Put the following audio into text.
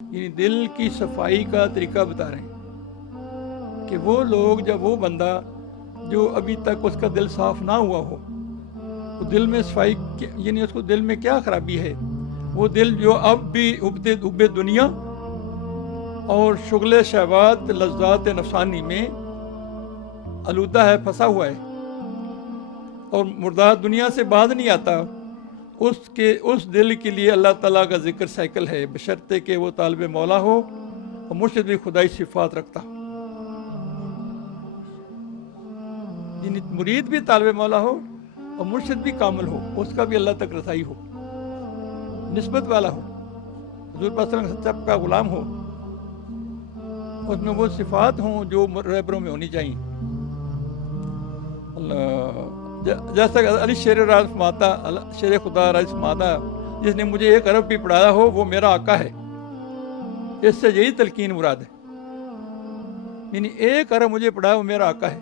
یعنی دل کی صفائی کا طریقہ بتا رہے ہیں کہ وہ لوگ جب وہ بندہ جو ابھی تک اس کا دل صاف نہ ہوا ہو، وہ دل میں صفائی یعنی اس کو دل میں کیا خرابی ہے، وہ دل جو اب بھی حب دنیا اور شغل شہوات لذات نفسانی میں آلودہ ہے، پھنسا ہوا ہے اور مردار دنیا سے باز نہیں آتا، اس دل کے لیے اللہ تعالیٰ کا ذکر سائیکل ہے، بشرطے کہ وہ طالب مولا ہو اور مرشد بھی خدائی صفات رکھتا ہو، یعنی مرید بھی طالب مولا ہو اور مرشد بھی کامل ہو، اس کا بھی اللہ تک رسائی ہو، نسبت والا ہو، حضور پاک صلی اللہ علیہ وسلم کا غلام ہو، اس میں وہ صفات ہوں جو رہبروں میں ہونی چاہیے۔ جیسا کہ علی شیر راز فرماتا، شیر خدا راز فرماتا، جس نے مجھے 1 ارب بھی پڑھایا ہو وہ میرا آقا ہے، اس سے یہی تلقین مراد ہے، یعنی 1 ارب مجھے پڑھایا وہ میرا آقا ہے۔